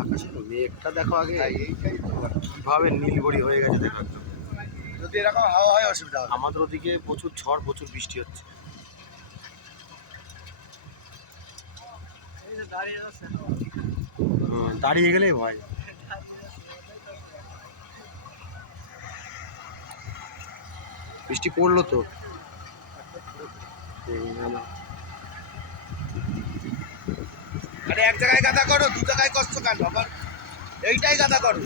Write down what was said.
আকাশের মেঘটা দেখো আগে, কিভাবে নীলবড়ি হয়ে গেছে দেখো একদম। যদি এরকম হাওয়া হয় অসুবিধা হবে। আমাদের ওদিকে প্রচুর ঝড়, প্রচুর বৃষ্টি হচ্ছে। দাঁড়িয়ে গেলেই ভয়। বৃষ্টি পড়লো তো। আরে এক জায়গায় গাদা করো, দু জায়গায় কষ্ট কেন আবার? এইটাই গাদা করো।